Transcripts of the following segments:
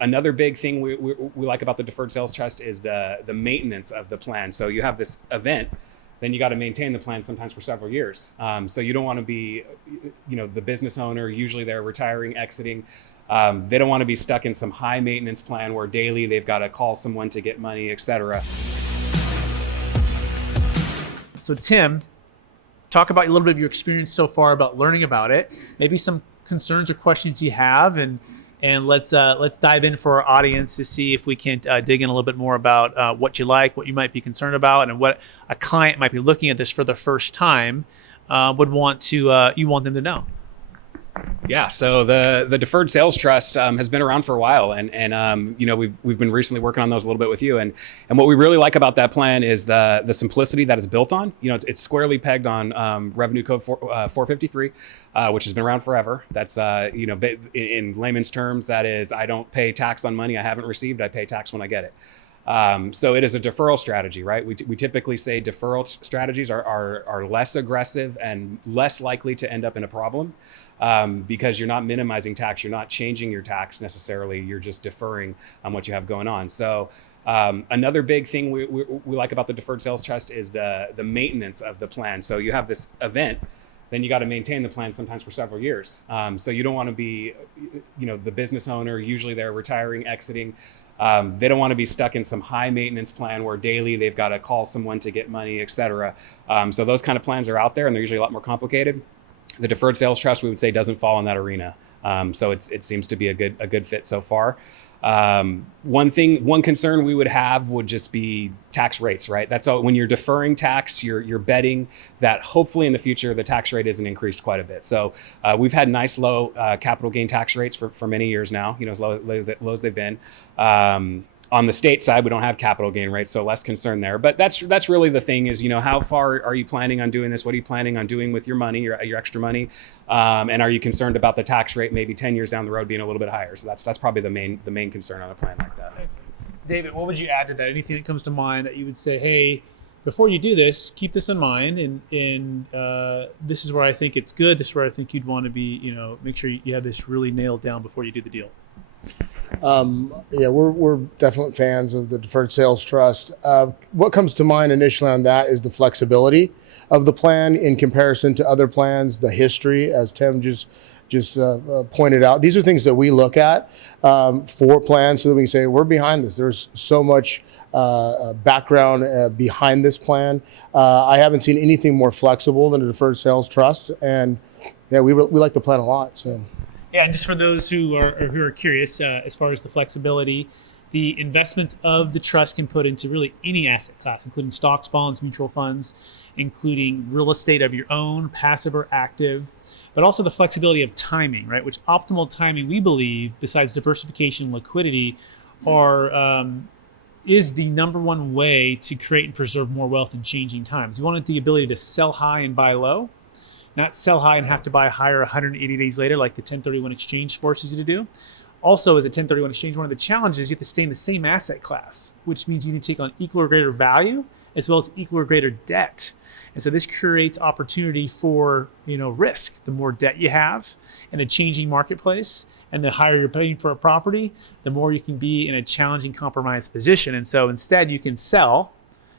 Another big thing we like about the deferred sales trust is the maintenance of the plan. So you have this event, then you got to maintain the plan sometimes for several years. So you don't want to be, the business owner, usually they're retiring, exiting. They don't want to be stuck in some high maintenance plan where daily they've got to call someone to get money, et cetera. So Tim, talk about a little bit of your experience so far about learning about it, maybe some concerns or questions you have, and let's dive in for our audience to see if we can dig in a little bit more about what you like, what you might be concerned about, and what a client might be looking at this for the first time would want to you want them to know. Yeah, so the Deferred Sales Trust has been around for a while, and we've been recently working on those a little bit with you, and what we really like about that plan is the simplicity that it's built on. It's squarely pegged on Revenue Code 453, which has been around forever. That's in layman's terms, that is, I don't pay tax on money I haven't received. I pay tax when I get it. So it is a deferral strategy, right? We typically say deferral strategies are less aggressive and less likely to end up in a problem because you're not minimizing tax. You're not changing your tax necessarily. You're just deferring on what you have going on. So another big thing we like about the deferred sales trust is the maintenance of the plan. So you have this event, then you got to maintain the plan sometimes for several years. So you don't want to be, the business owner, usually they're retiring, exiting. They don't want to be stuck in some high maintenance plan where daily they've got to call someone to get money, et cetera. So those kind of plans are out there, and they're usually a lot more complicated. The deferred sales trust, we would say, doesn't fall in that arena. So it seems to be a good fit so far. One concern we would have would just be tax rates, right? That's all. When you're deferring tax, you're betting that hopefully in the future the tax rate isn't increased quite a bit. So we've had nice low capital gain tax rates for many years now, as low as they've been. On the state side, we don't have capital gain rates, so less concern there. But that's really the thing is, how far are you planning on doing this? What are you planning on doing with your money, your extra money? And are you concerned about the tax rate maybe 10 years down the road being a little bit higher? So that's probably the main concern on a plan like that. David, what would you add to that? Anything that comes to mind that you would say, hey, before you do this, keep this in mind, and this is where I think it's good. This is where I think you'd want to be, make sure you have this really nailed down before you do the deal. Yeah, we're definite fans of the Deferred Sales Trust. What comes to mind initially on that is the flexibility of the plan in comparison to other plans, the history, as Tim just pointed out. These are things that we look at for plans so that we can say, we're behind this. There's so much background behind this plan. I haven't seen anything more flexible than a Deferred Sales Trust, and yeah, we like the plan a lot. So. Yeah, and just for those who are curious, as far as the flexibility, the investments of the trust can put into really any asset class, including stocks, bonds, mutual funds, including real estate of your own, passive or active, but also the flexibility of timing, right? Which optimal timing, we believe, besides diversification and liquidity, is the number one way to create and preserve more wealth in changing times. We wanted the ability to sell high and buy low, not sell high and have to buy higher 180 days later like the 1031 exchange forces you to do. Also, as a 1031 exchange, one of the challenges is you have to stay in the same asset class, which means you need to take on equal or greater value as well as equal or greater debt. And so this creates opportunity for risk. The more debt you have in a changing marketplace and the higher you're paying for a property, the more you can be in a challenging compromised position. And so instead you can sell,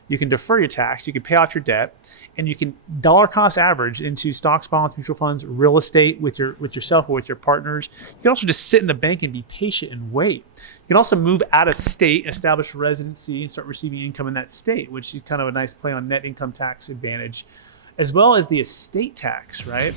you can defer your tax, you can pay off your debt, and you can dollar cost average into stocks, bonds, mutual funds, real estate with yourself or with your partners. You can also just sit in the bank and be patient and wait. You can also move out of state, establish residency, and start receiving income in that state, which is kind of a nice play on net income tax advantage, as well as the estate tax, right?